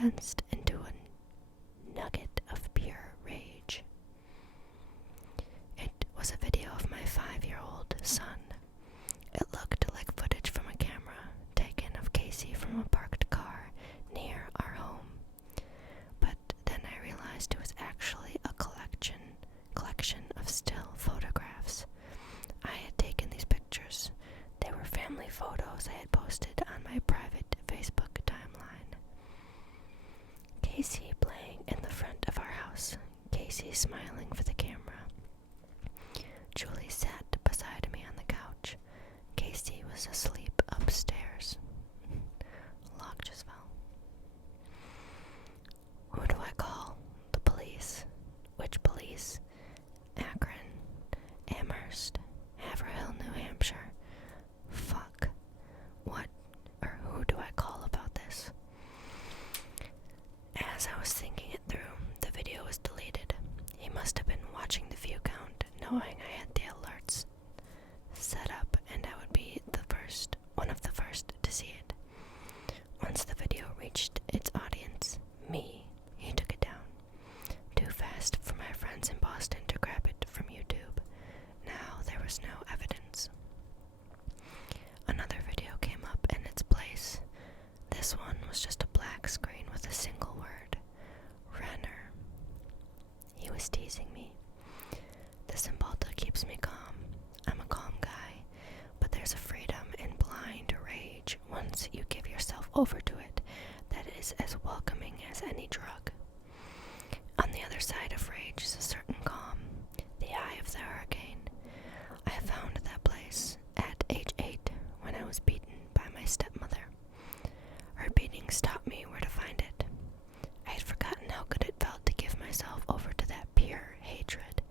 condensed into a nugget of pure rage. It was a video of my 5-year-old son. It looked like footage from a camera taken of Casey from a parked car near our home. But then I realized it was actually a collection of still photographs. I had taken these pictures. They were family photos I had posted on my private Facebook timeline. Casey playing in the front of our house. Casey smiling for the camera. Julie sat beside me on the couch. Casey was asleep upstairs. Lock just fell. Who do I call? The police. Which police? Akron, Amherst, Haverhill, New Hampshire. Fuck. What or who do I call about this? As I was thinking it through, the video was deleted. He must have been watching the view count, knowing I had the alerts set up and I would be one of the first to see it. Once the video reached its audience, me, he took it down. Too fast for my friends in Boston to grab it from YouTube. Now there was no evidence. Another video came up in its place. This one was just a black screen with a single word. Renner. He was teasing me. The Cymbalta keeps me calm. I'm a calm guy, but there's a freedom in blind rage once you give yourself over to it that is as welcoming as any drug. On the other side of rage is a certain calm, the eye of the hurricane. I found that place at age 8 when I was beaten by my stepmother. Her beatings taught me where to find it. I had forgotten how good it felt to give myself over to that pure hatred,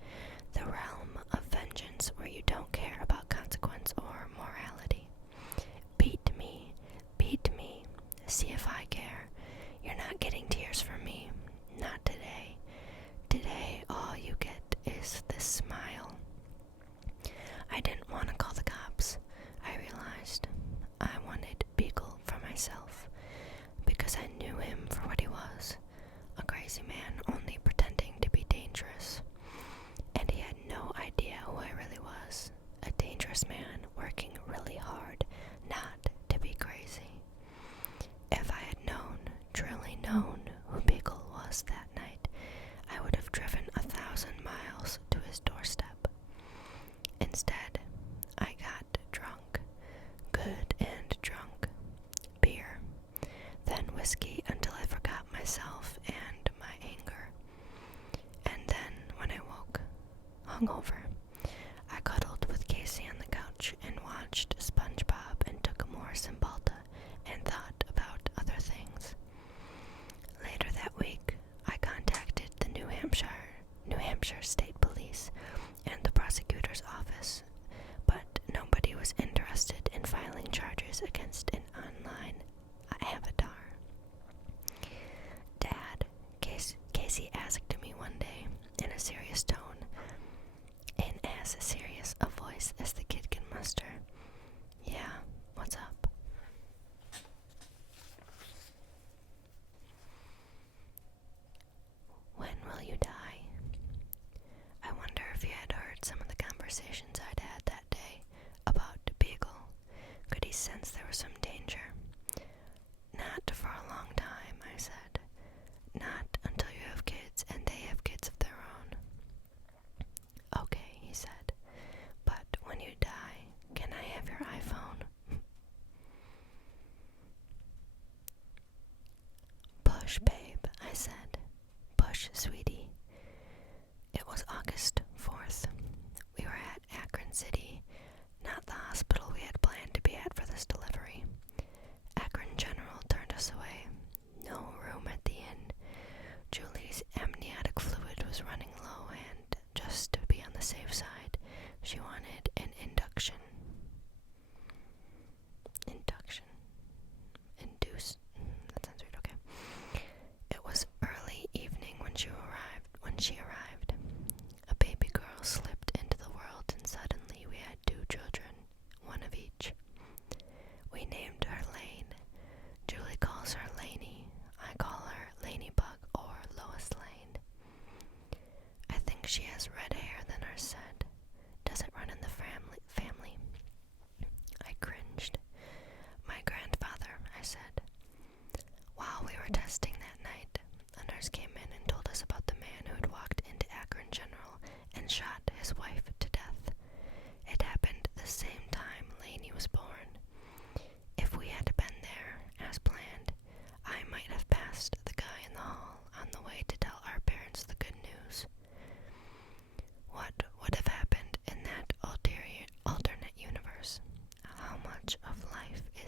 the realm of vengeance where you don't care about consequence or morality. Beat me, see if I care. You're not getting tears from me, not today. Today, all you get is this smile. I didn't want to call the cops. I realized I wanted Beagle for myself, because I knew him for what he was, a crazy man only pretending to be dangerous. And he had no idea who I really was, a dangerous man working really hard not to be crazy. If I had truly known who Beagle was that night, I would have driven 1,000 miles to his doorstep. Instead, I got drunk, good and drunk, beer, then whiskey until I forgot myself and my anger. And then, when I woke, hungover, I cuddled with Casey on the couch and watched SpongeBob and took more Cymbalta and thought about other things. Later that week, I contacted the New Hampshire State Police and the prosecutor's office, but nobody was interested in filing charges against an online avatar. Dad, Casey asked me one day in a serious tone, in as serious a voice as the kid can muster, "Yeah, what's up?" "When will you die?" I wonder if he had heard some of the conversations I'd had that day about Beagle. Could he sense there was some danger? "Not for a long time," I said. "Not until you have kids and they have kids of their own." "Okay," he said. "But when you die, can I have your iPhone?" "Push, babe," I said. "Push, sweetie." It was August 4th. We were at Akron City, not the hospital we had planned to be at for this delivery. Akron General turned us away. No room at the inn. Julie's amniotic fluid was running low, and just to be on the safe side, she wanted an induction. That sounds weird, okay. It was early evening when she arrived. A baby girl slipped into the world, and suddenly we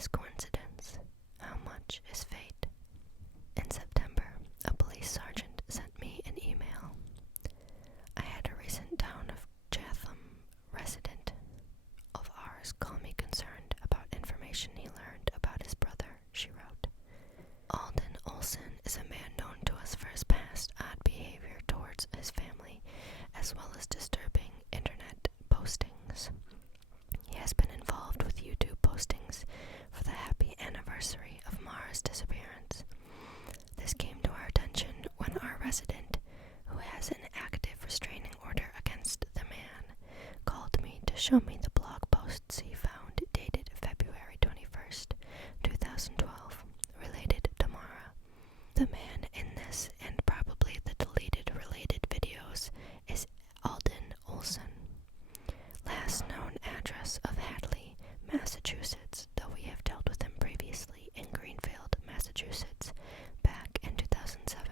is coincidence? How much is fate? In September, a police sergeant sent me an email. I had a recent town of Chatham resident of ours call me concerned about information he learned about his brother, she wrote. Alden Olson is a man known to us for his past odd behavior towards his family, as well as disturbing internet postings. He has been involved with YouTube postings for the happy anniversary of Maura's disappearance. This came to our attention when our resident, who has an active restraining order against the man, called me to show me the blog posts he found dated February 21st, 2012, related to Maura. The man in this, and probably the deleted related videos, is Alden Olson. Last known address of Hadley, Massachusetts, though we have dealt with him previously in Greenfield, Massachusetts, back in 2007.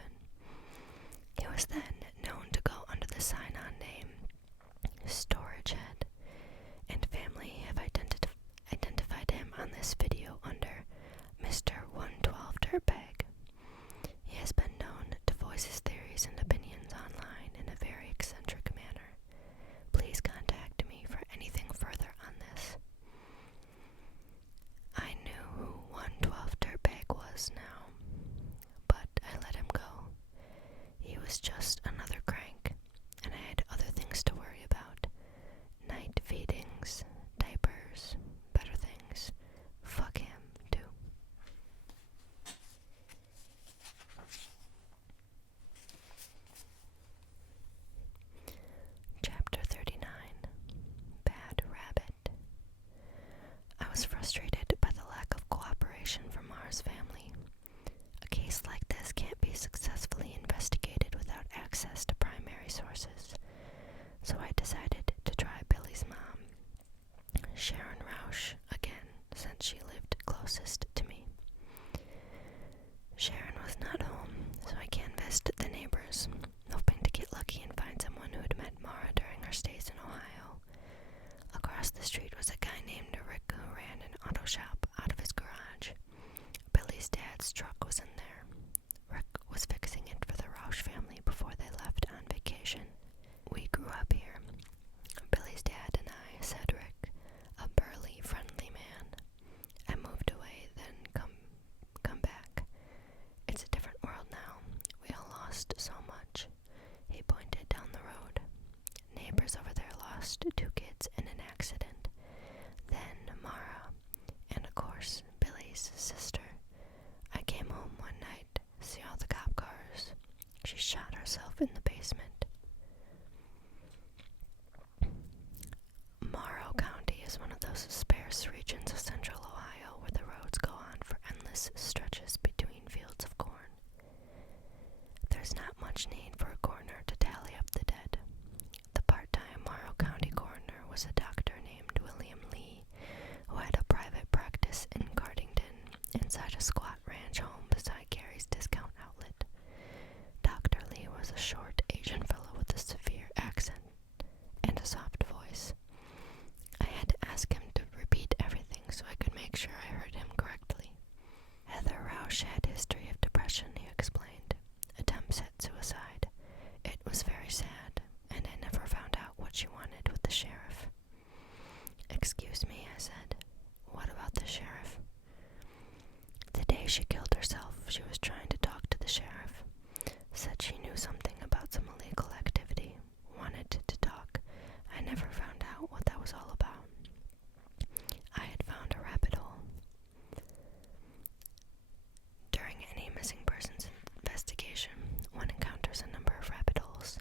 He was then known to go under the sign-on name Storage Head, and family have identified him on this video under Mr. 112 Dirtbag. He has been known to voice his theories and opinions online in a very eccentric manner. Please contact me for anything further on this. I knew who 112 Dirtbag was now, but I let him go. He was just another crank, and I had other things to worry about. Night feedings, diapers, better things. Fuck him, too. Chapter 39. Bad Rabbit. I was frustrated by the lack of cooperation from Maura's family. A case like this can't be successfully investigated without access to primary sources, so I decided to try Billy's mom, Sharon Rausch, again, since she lived closest to me. Sharon was not home, so I canvassed the neighbors, hoping to get lucky and find someone who had met Maura during her stays in Ohio. Across the street was a guy named Rick who ran an auto shop out of his garage. Billy's dad's truck was in there. Rick was fixing it for the Rausch family before they left on vacation. We grew up here. Billy's dad and I, said Rick, a burly, friendly man. I moved away, then come back. It's a different world now. We all lost so much. He pointed down the road. Neighbors over there lost 2 kids in an accident. Then Maura, and of course Billy's sister. I came home one night, see all the cop cars. She shot herself in the basement. Morrow County is one of those sparse regions of central Ohio where the roads go on for endless stretches between fields of corn. There's not much need for a coroner to tally up the dead. The part-time Morrow County coroner was a doctor named William Lee, who had a private practice in Cardington, inside a squat ranch home beside Gary's discount outlet. Dr. Lee was a short Asian fellow with a severe accent and a soft voice. I had to ask him to repeat everything so I could make sure I heard him correctly. Heather Rausch had a history of depression, he explained. Attempts at suicide. It was very sad, and I never found out what she wanted with the sheriff. Excuse me, I said. What about the sheriff? The day she killed herself, she was trying to talk to the sheriff. Said she knew something about some illegal activity. Wanted to talk. I never found out what that was all about. I had found a rabbit hole. During any missing persons investigation, one encounters a number of rabbit holes,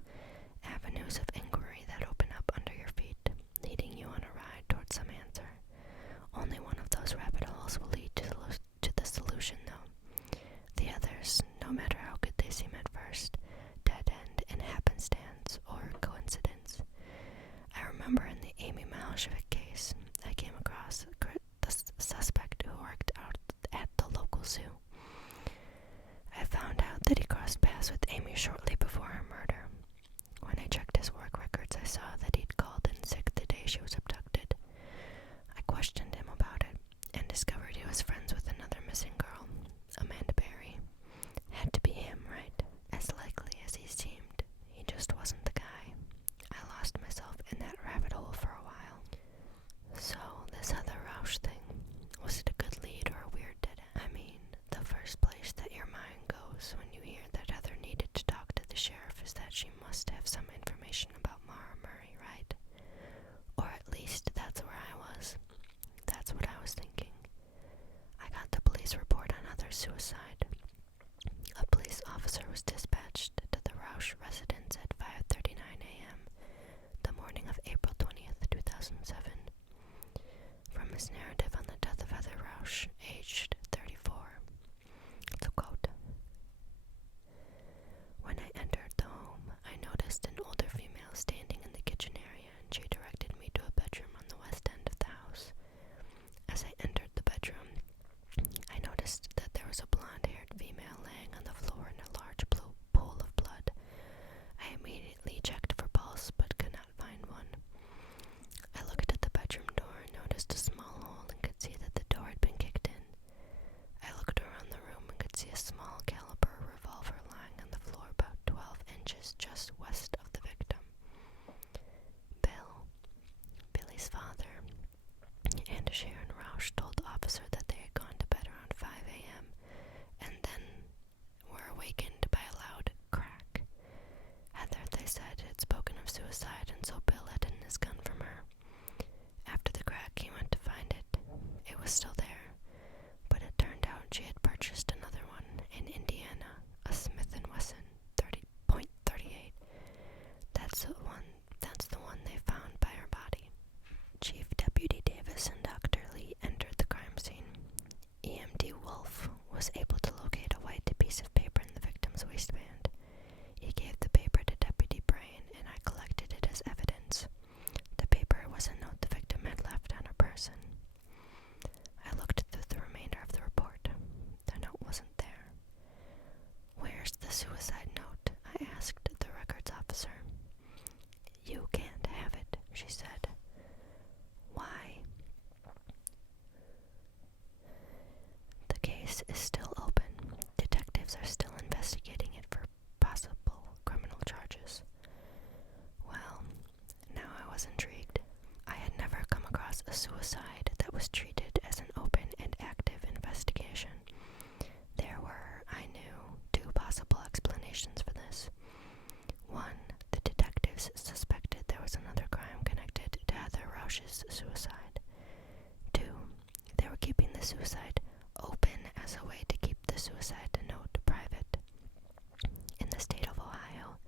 avenues of inquiry that open up under your feet, leading you on a ride towards some answer. Only one of those rabbit holes will lead to the solution, though. The others, no matter how good they seem at first, dead end in happenstance or coincidence. I remember in the Amy Malashevich case, I came across the suspect who worked out at the local zoo. I found out that he crossed paths with Amy shortly before her murder. When I checked his work records, I saw that he'd called in sick the day she was abducted. I questioned him about it and discovered he was was friends with another missing girl, Amanda Berry. Had to be him, right? As likely as he seemed, he just wasn't the guy. I lost myself in that rabbit hole for a while. So, this Heather Rausch thing, was it a good lead or a weird dead end? I mean, the first place that your mind goes when you hear that Heather needed to talk to the sheriff is that she must have some information about Maura Murray, right? Or at least that's where I was. That's what I was thinking. I got the police report on Heather's suicide. A police officer was dispatched to the Rausch residence at 5:39 a.m. the morning of April 20th, 2007. From his narrative on the death of Heather Rausch, aged 34. It's a quote. When I entered the home, I noticed an older female standing in the kitchen area, and she directed me to a bedroom on the west end of the house. As I entered the bedroom, I noticed that there was a blonde-haired female laying on the floor in a large blue pool of blood. I immediately checked for pulse, but could not find one. I looked at the bedroom door and noticed a small hole and could see that the door had been kicked in. I looked around the room and could see a small caliber revolver lying on the floor about 12 inches just west of the victim. Billy's father, and Sharon Rausch told the officer that they had gone to bed around 5 a.m. and then were awakened by a loud crack. Heather, they said, had spoken of suicide, and so Bill had hidden his gun from her. After the crack, he went to find it. It was still there, but it turned out she had purchased another one in Indiana, a Smith & Wesson 30.38. That's the one they found by her body. Chief Deputy Davis and Dr. Lee entered the crime scene. EMD Wolf was able to locate a white piece of paper in the victim's waistband. He gave the paper to Deputy Brain, and I collected it as evidence. The paper was a note the victim had left on her person. I looked through the remainder of the report. The note wasn't there. "Where's the suicide note?" I asked the records officer. "You can't have it," she said. "Why?" "The case is still open. Detectives are still investigating it for possible criminal charges." Well, now I was intrigued. I had never come across a suicide that was treated as an open and active investigation. There were, I knew, two possible explanations for this. One, the detectives suspected there was another crime connected to Heather Rausch's suicide. Two, they were keeping the suicide open as a way to keep the suicide note private. In the state of Ohio,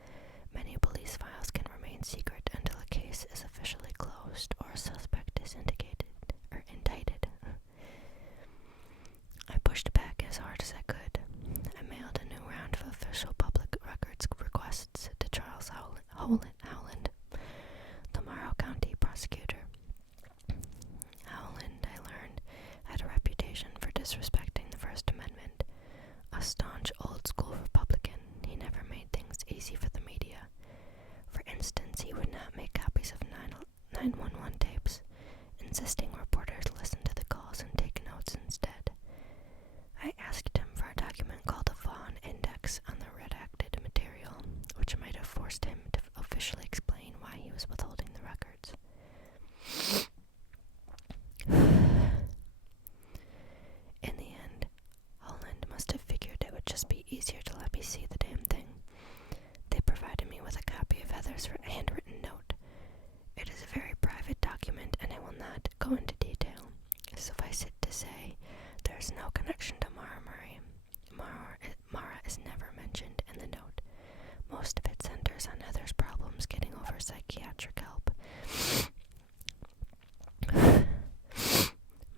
many police files can remain secret until a case is officially closed or a suspect is indicted. I pushed back as hard as I could. I mailed a new round of official public records requests to Charles Howland, the Morrow County prosecutor. Howland, I learned, had a reputation for disrespecting the First Amendment. A staunch old-school Republican, he never made things easy for the media. For instance, he would not make copies of 911 tapes, insisting reporters listen to the calls and take notes instead. I asked him for a document called a Vaughan Index on the redacted material, which might have forced him to officially explain why he was withholding the records. In the end, Holland must have figured it would just be easier to let me see the damn thing. They provided me with a copy of Heather's handwritten note. It is a very private document, and I will not go into detail. Suffice it to say, there is no connection to Maura Murray. Maura is never mentioned in the note. Most of it centers on Heather's problems getting over psychiatric help.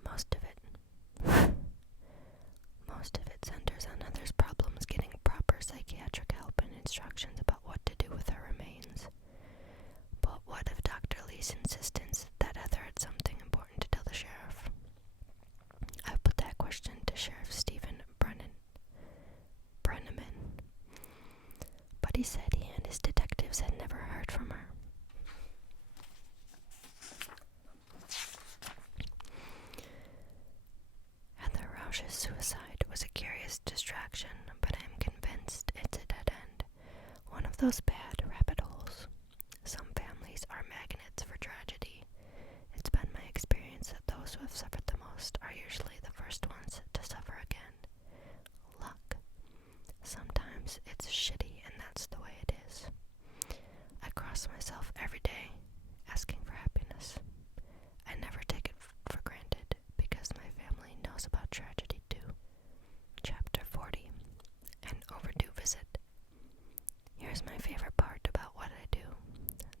Most of it centers on Heather's problems getting proper psychiatric help and instructions about what to do with her remains. But what of Dr. Lee's insistence that Heather had something important to tell the sheriff? I put that question to Sheriff Stephen Brenneman, but he said he and his detectives had never heard from her. Heather Roush's suicide was a curious distraction, but I am convinced it's a dead end. One of those bad rabbit holes. Some families are magnets for tragedy. It's been my experience that those who have suffered the most are usually the first ones to suffer again. Luck. Sometimes it's shitty, and that's the way it is. I cross myself every day, asking for happiness. I never take it for granted, because my family knows about tragedy too. Chapter 40. An overdue visit. Here's my favorite part about what I do.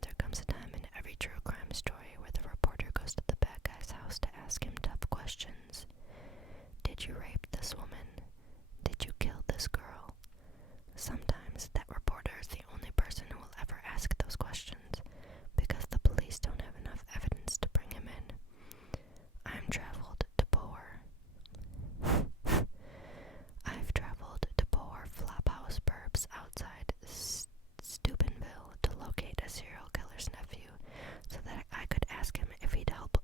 There comes a time in every true crime story where the reporter goes to the bad guy's house to ask him tough questions. Did you rape this woman? Did you kill this girl? Sometimes that reporter is the only person who will ever ask those questions, because the police don't have enough evidence to bring him in. I've traveled to poor flophouse burbs outside Steubenville to locate a serial killer's nephew, so that I could ask him if he'd helped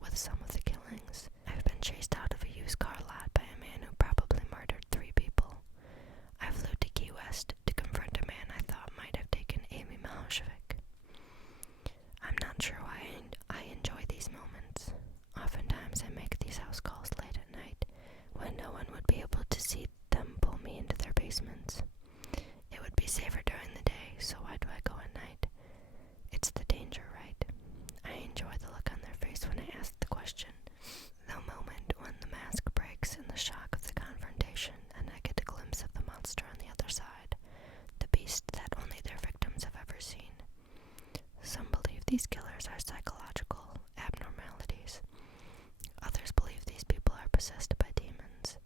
with some of the killings. I've been chased out of a used car lot by a man who probably murdered 3 people. I flew to Key West to confront a man I thought might have taken Amy Milosevic. I'm not sure why I enjoy these moments. Oftentimes I make these house calls late at night, when no one would be able to see them pull me into their basements. It would be safer during the day, so why do I go at night? It's the danger, right? I enjoy the look on their face when I ask the question. The moment when the mask breaks and the shock of the confrontation, and I get a glimpse of the monster on the other side, the beast that only their victims have ever seen. Some believe these killers are psychological abnormalities. Others believe these people are possessed by demons.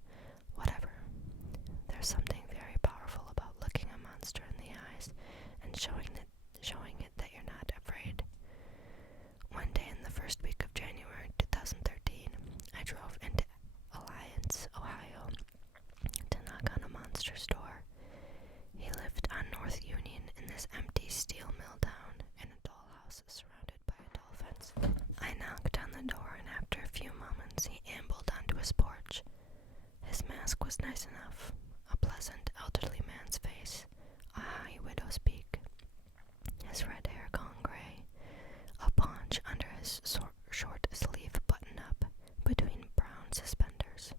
Whatever. There's something very powerful about looking a monster in the eyes and showing it that you're not afraid. One day in the first week of January 2013, I drove into Alliance, Ohio, to knock on a monster's door. He lived on North Union in this empty steel mill town in a dollhouse surrounded by a tall fence. I knocked on the door, and after a few moments he ambled onto his porch. His mask was nice enough, a pleasant elderly man's face, a high widow's peak, his red hair gone gray, a paunch under his short sleeve button up between brown suspenders.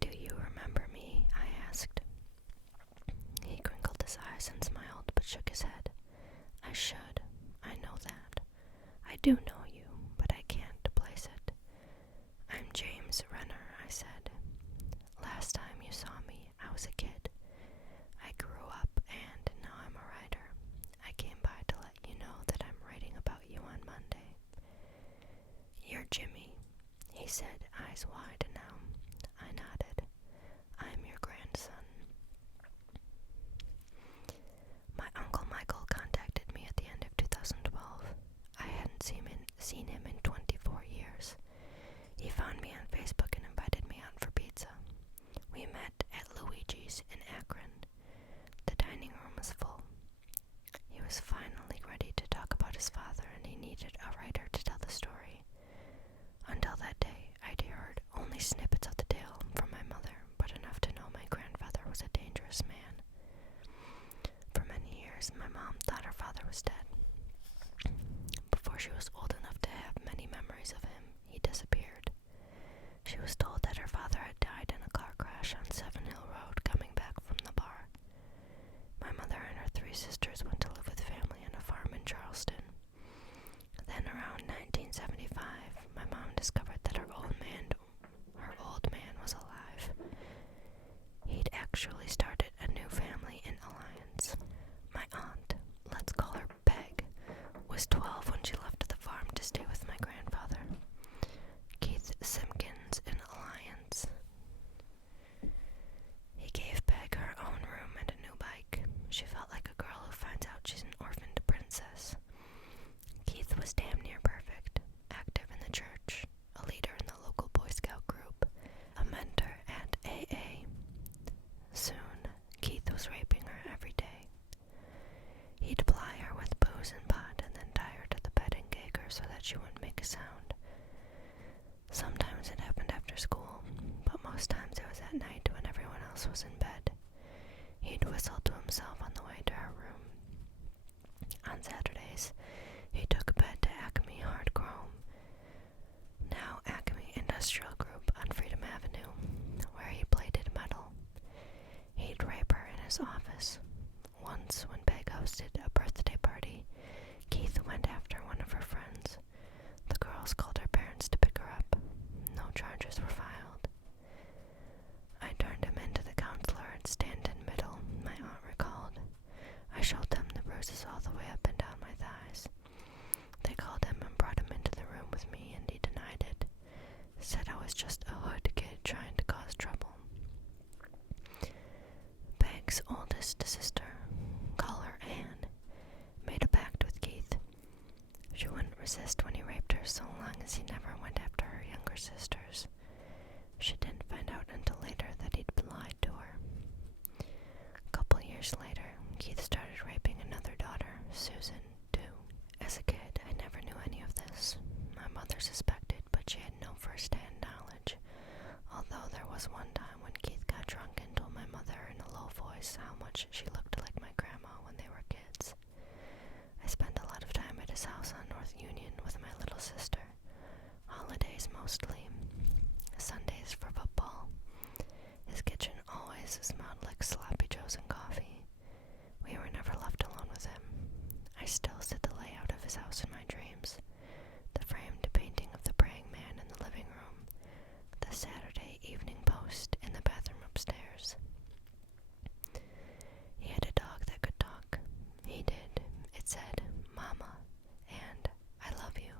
Do you remember me? I asked. He crinkled his eyes and smiled, but shook his head. I should. I know that. I do know you, but I can't place it. I'm James Renner, I said. Last time you saw me, I was a kid. I grew up, and now I'm a writer. I came by to let you know that I'm writing about you on Monday. You're Jimmy, he said, eyes wide now. I nodded. I'm your grandson. My Uncle Michael contacted me at the end of 2012. I hadn't seen him in 24 years. He found me on Facebook and invited me out for pizza. We met at Luigi's in Akron. The dining room was full. He was finally ready to talk about his father, and he needed a writer to tell the story. Until that day, I'd heard only snippets of the tale from my mother, but enough to know my grandfather was a dangerous man. For many years, my mom thought her father was dead. Before she was old enough to have many memories of him, he disappeared. She was told that her father had died in a car crash on 7 Hill Road coming back from the bar. My mother and her 3 sisters went to live with family on a farm in Charleston. Then around 1975, my mom discovered that her old man was alive. He'd actually started a new family in Alliance. My aunt, let's call her Peg, was 12 when she left the farm to stay with my grandfather, Keith Simpkins, in Alliance. He gave Peg her own room and a new bike. She felt like a girl who finds out she's an orphaned princess. Keith was damn near perfect, active in the church, a leader in the local Boy Scout group, a mentor at AA. Soon, Keith was raping her every day. He'd ply her with booze and pot and then tie her to the bed and gag her so that she wouldn't make a sound. else was in bed. He'd whistle to himself on the way to her room. On Saturdays, he took a bed to Acme Hard Chrome, now Acme Industrial Group on Freedom Avenue, where he plated metal. He'd rape her in his office. Once, when Peg hosted a birthday party, Keith went after one of her friends. The girls called her parents to pick her up. No charges were filed. I turned him into the counselor at Stanton Middle, my aunt recalled. I showed them the bruises all the way up and down my thighs. They called him and brought him into the room with me, and he denied it. Said I was just a hood kid trying to cause trouble. Peg's oldest sister, call her Anne, made a pact with Keith. She wouldn't resist when he raped her so long as he never went after her younger sisters. She didn't find out until later that he'd lied to her. A couple years later, Keith started raping another daughter, Susan, too. As a kid, I never knew any of this. My mother suspected, but she had no first-hand knowledge. Although there was one time when Keith got drunk and told my mother in a low voice how much she looked like my grandma when they were kids. I spent a lot of time at his house on North Union with my little sister. Holidays mostly. Sundays for football. His kitchen always smelled like sloppy joes and coffee. We were never left alone with him. I still see the layout of his house in my dreams. The framed painting of the praying man in the living room. The Saturday Evening Post in the bathroom upstairs. He had a dog that could talk. He did. It said, Mama, and I love you.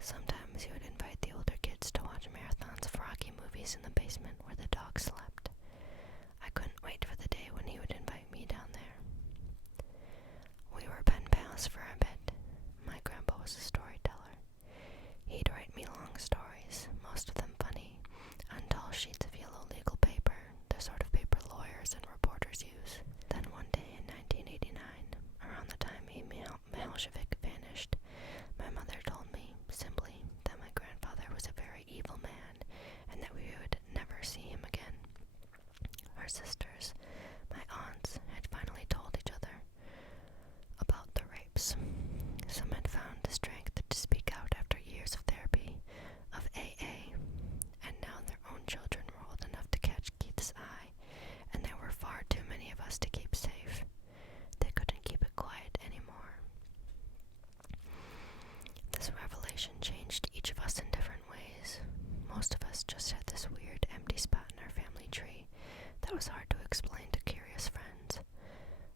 Sometimes he would invite the older kids to watch marathons of Rocky movies in the basement where the dog slept. I couldn't wait for the day when he would invite me down there. We were pen pals for a bit. My grandpa was a storyteller. He'd write me long stories, most of them funny, on tall sheets of yellow legal paper, the sort of paper lawyers and reporters use. Then one day in 1989, around the time Malshevik vanished, my mother told me, simply, that my grandfather was a very evil man, and that we would never see him again. Our sisters, my aunts, had finally told each other about the rapes. Some had found the strength to speak out after years of therapy, of AA, and now their own children were old enough to catch Keith's eye, and there were far too many of us to keep safe. They couldn't keep it quiet anymore. This revelation changed each of us in different ways. Most of us just had this weird empty spot in our family tree that was hard to explain to curious friends.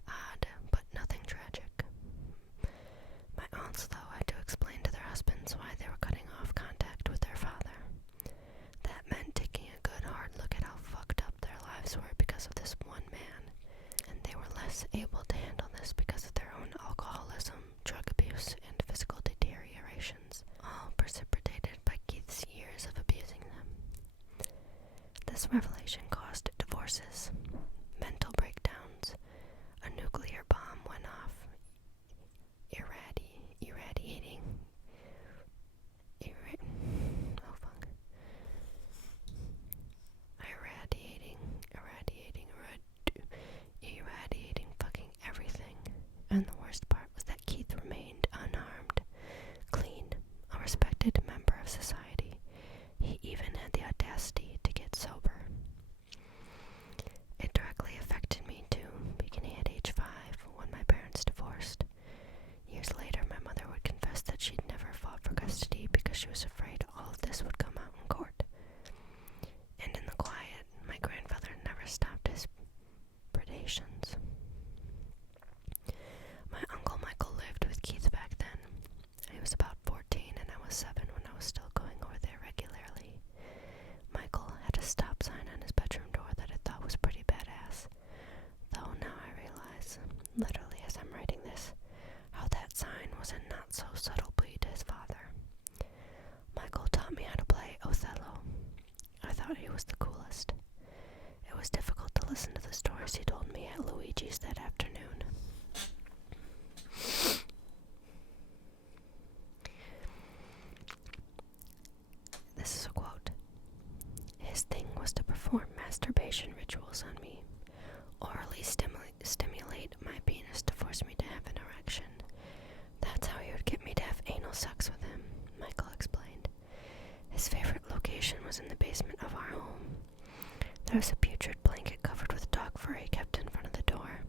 Odd, but nothing tragic. My aunts, though, had to explain to their husbands why they were cutting off contact with their father. That meant taking a good hard look at how fucked up their lives were because of this one man, and they were less able to handle this because of their own alcoholism, drug abuse, and physical deteriorations, all precipitated by Keith's years of abusing them. This revelation caused divorces, mental breakdowns. A nuclear bomb went off, irradiating fucking everything. And the worst part was that Keith remained unharmed, clean, a respected member of society. He even had the audacity to get sober. It directly affected me too, beginning at age 5 when my parents divorced. Years later, my mother would confess that she'd never fought for custody because she was afraid all of this would come out in court. And in the quiet, my grandfather never stopped his predations. My Uncle Michael lived with Keith back then. He was about 14 and I was 7 when I was still going over there regularly. Michael had a stop sign on his bedroom door that I thought was pretty badass. Though now I realize, literally as I'm writing this, how that sign was a not-so-subtle plea to his father. Michael taught me how to play Othello. I thought he was the coolest. It was difficult to listen to the stories he told me at Luigi's that afternoon. This is a quote. His thing was to perform masturbation rituals His favorite location was in the basement of our home. There was a putrid blanket covered with dog fur he kept in front of the door.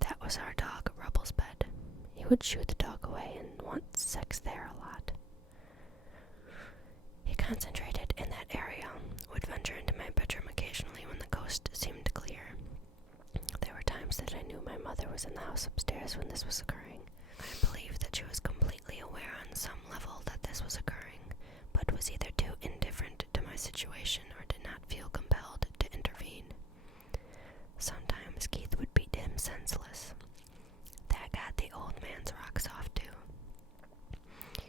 That was our dog, Rubble's bed. He would shoo the dog away and want sex there a lot. He concentrated in that area, would venture into my bedroom occasionally when the coast seemed clear. There were times that I knew my mother was in the house upstairs when this was occurring. I believed that she was completely aware on some level that this was occurring, but was either too indifferent to my situation or did not feel compelled to intervene. Sometimes Keith would beat him senseless. That got the old man's rocks off too.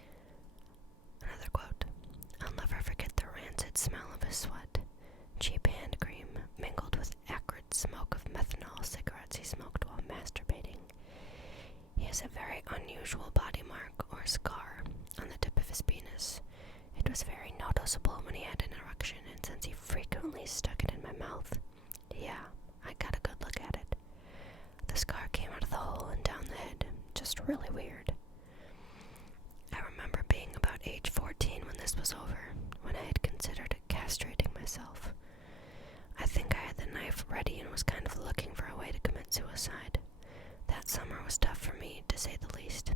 Another quote. I'll never forget the rancid smell of his sweat, cheap hand cream mingled with acrid smoke of methanol cigarettes he smoked while masturbating. He has a very unusual body mark or scar on the tip of his penis. It was very noticeable when he had an erection, and since he frequently stuck it in my mouth, yeah, I got a good look at it. The scar came out of the hole and down the head, just really weird. I remember being about age 14 when this was over, when I had considered castrating myself. I think I had the knife ready and was kind of looking for a way to commit suicide. That summer was tough for me, to say the least.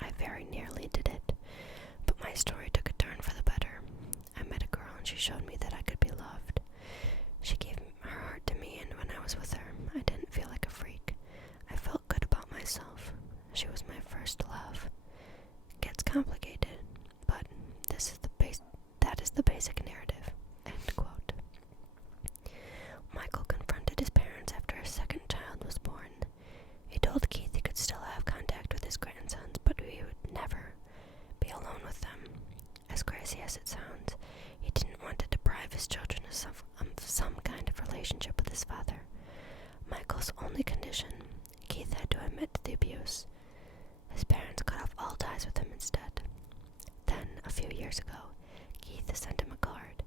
I very nearly did it, but my story took a turn for the better. I met a girl and she showed me that I could be loved. She gave her heart to me, and when I was with her, I didn't feel like a freak. I felt good about myself. She was my first love. It gets complicated, but that is the basic narrative. End quote. Michael confronted his parents after his second child was born. He told Keith he could still have contact with his grandsons, but he would never be alone with them. As crazy as it sounds, he didn't want to deprive his children of some kind of relationship with his father. Michael's only condition, Keith had to admit to the abuse. His parents cut off all ties with him instead. Then, a few years ago, Keith sent him a card.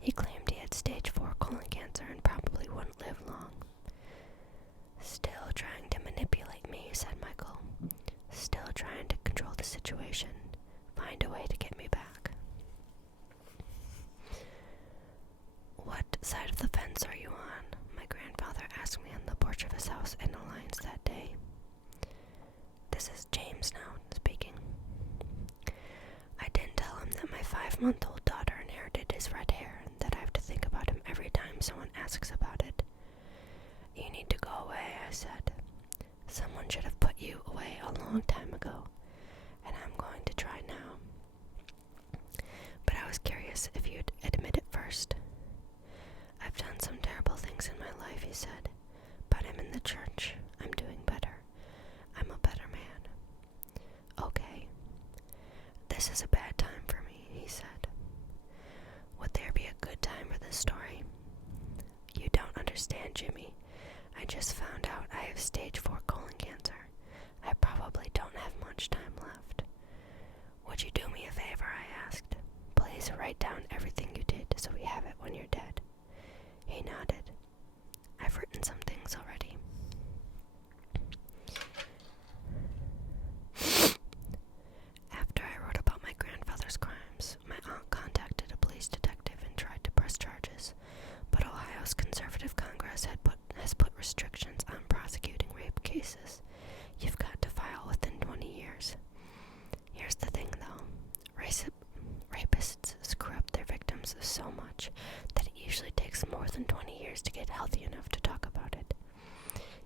He claimed he had stage 4 colon cancer and probably wouldn't live long. Still trying to manipulate me, said Michael. Still trying to control the situation. Find a way to get me back. What side of the fence are you on? My grandfather asked me on the porch of his house in Alliance that day. This is James now speaking. I didn't tell him that my 5-month-old daughter inherited his red hair and that I have to think about him every time someone asks about it. You need to go away, I said. Someone should have put you away a long time ago, and I'm going to try now. But I was curious if you'd admit it first. I've done some terrible things in my life, he said, but I'm in the church. I'm doing better. I'm a better man. Okay. This is a bad time for me, he said. Would there be a good time for this story? You don't understand, Jimmy. I just found out I have stage 4 colon cancer. I probably don't have much time left. Would you do me a favor, I asked. Please write down everything you did so we have it when you're dead. He nodded. I've written some things already. After I wrote about my grandfather's crimes, my aunt contacted a police detective and tried to press charges, but Ohio's conservative Congress has put restrictions on prosecuting rape cases. You've got to file within 20 years. Here's the thing, though. Rapists screw up their victims so much that it usually takes more than 20 years to get healthy enough to talk about it.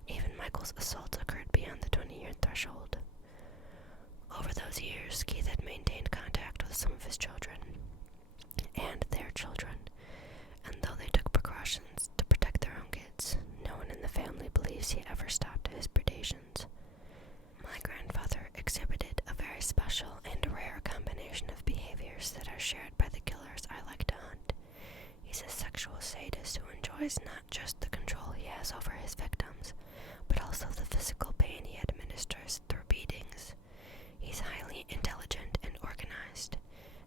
Even Michael's assaults occurred beyond the 20-year threshold. Over those years, Keith had maintained contact with some of his children and their children, and though they took precautions to protect their own kids, no one in the family believes he ever stopped his predations. My grandfather exhibited a very special and rare combination of behaviors that are shared by the killers I like to hunt. He's a sexual sadist who enjoys not just the control he has over his victims, but also the physical pain he administers through beatings. He's highly intelligent and organized,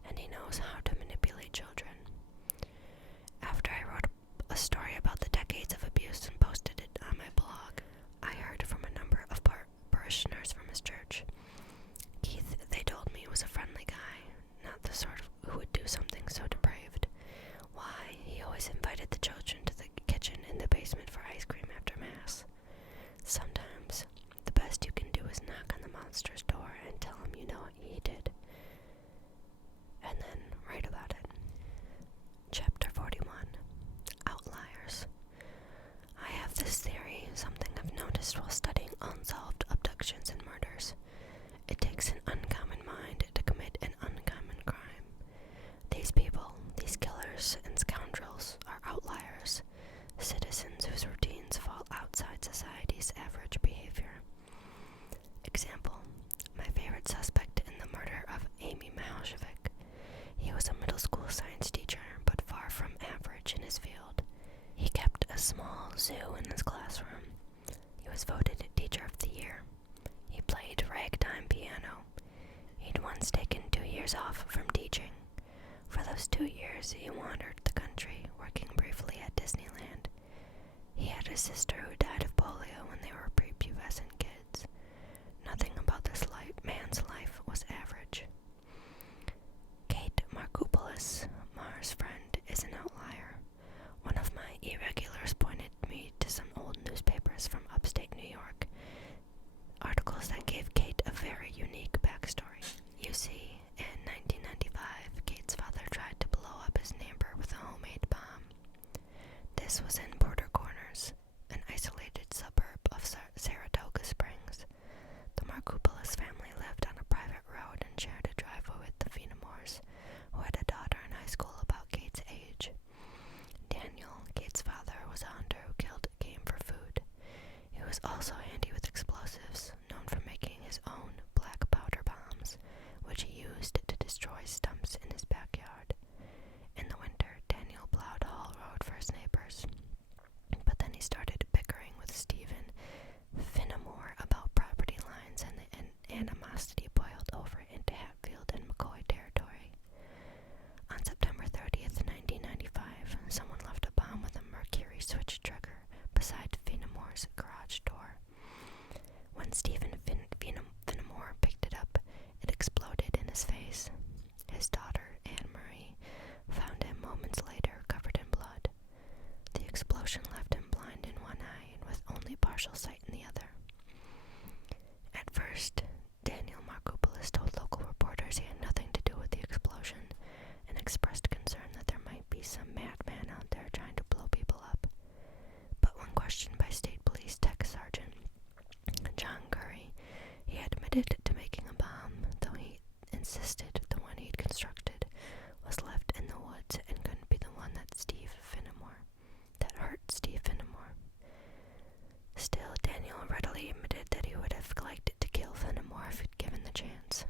and he knows how to manipulate children. After I wrote a story about the decades of abuse and posted it on my blog, I heard from a number of parishioners from his church. Keith, they told me, was a friendly guy, not the sort who would do something those 2 years, he wandered the country, working briefly at Disneyland. He had a sister who died of polio when they were prepubescent kids. Nothing about this man's life was average. Kate Markoupoulos, Maura's friend, is an outlier. One of my irregulars pointed me to some old newspapers from upstate New York, articles that gave Kate a very unique backstory. You see, in 1995, Kate's father tried to blow up his neighbor with a homemade bomb. This was in Porter Corners, an isolated suburb of Saratoga Springs. The Markoupoulos family lived on a private road and shared a driveway with the Fenimores, who had a daughter in high school about Kate's age. Daniel, Kate's father, was a hunter who killed game for food. He was also handy with explosives, known for making his own black powder bombs, which he used to destroy stumps in his backyard. In the winter, Daniel plowed a haul road for his neighbors. But then he started bickering with Stephen Fenimore about property lines, and the animosity boiled over into Hatfield and McCoy territory. On September 30th, 1995, someone left a bomb with a mercury switch trigger beside Fenimore's garage door. When Stephen Fenimore picked it up, it exploded in his face. His daughter, Anne Marie, found him moments later covered in blood. The explosion left him blind in one eye and with only partial sight in the other. At first, Daniel Markoupoulos told local reporters he had nothing to do with the explosion and expressed concern that there might be some madman out there trying to blow people up. But when questioned by State Police Tech Sergeant John Curry, he admitted to making a bomb, though he insisted the one he'd constructed was left in the woods and couldn't be the one that hurt Steve Fenimore. Still, Daniel readily admitted that he would have liked to kill Fenimore if he'd given the chance.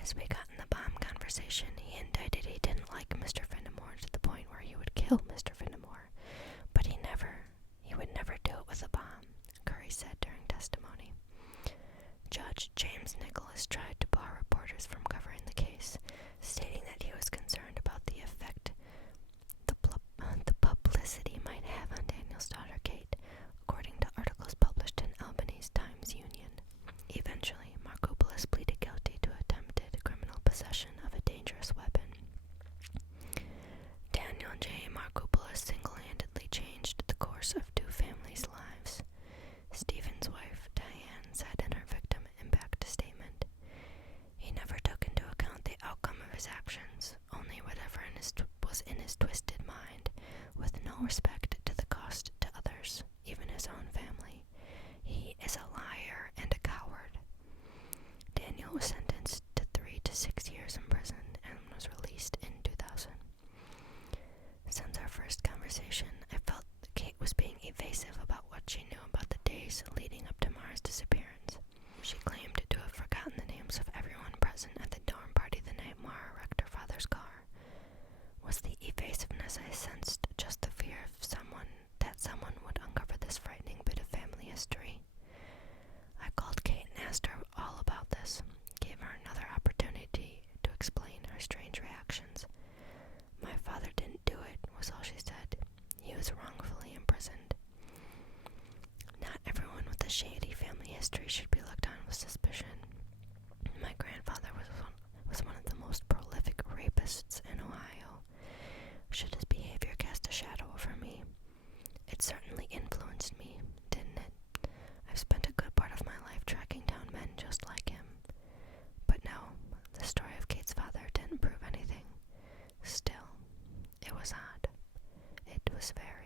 As we got in the bomb conversation, he indicted he didn't like Mr. Fenimore to the point where he would kill Mr. Fenimore, but he would never do it with a bomb, Curry said during testimony. Judge James Nicholas tried to bar reporters from covering the case, stating that he was concerned about the effect the publicity might have on Daniel's daughter Kate, according to articles published in Albany's Times-Union. Eventually, Markoupoulos pleaded guilty to attempted criminal possession of a dangerous weapon. Daniel J. Markoupoulos single-handedly changed the course of two families' lives. Stephen's wife, Diane, said in her victim impact statement, "He never took into account the outcome of his actions, only whatever was in his twisted mind, with no respect to the cost to others, even his own family. He is a liar and a coward." Daniel was sentenced to 3 to 6 years in prison and was released in 2000. Since our first conversation, I felt that Kate was being evasive about what she knew about the days leading up to Maura's disappearance. She claimed to have forgotten the names of everyone present at the dorm party the night Maura wrecked her father's car. Was the evasiveness I sensed just the fear of that someone would uncover this frightening bit of family history? I called Kate and asked her all about this, gave her another opportunity to explain her strange reactions. "My father didn't do it," was all she said. "He was wrongfully imprisoned." Not everyone with a shady family history should be looked on with suspicion. My grandfather was one of the most prolific rapists in Ohio. Should his behavior cast a shadow over me? It certainly influenced me, didn't it? I've spent a good part of my life tracking down men just like him. But no, the story of Kate's father didn't prove anything. Still, it was odd. It was very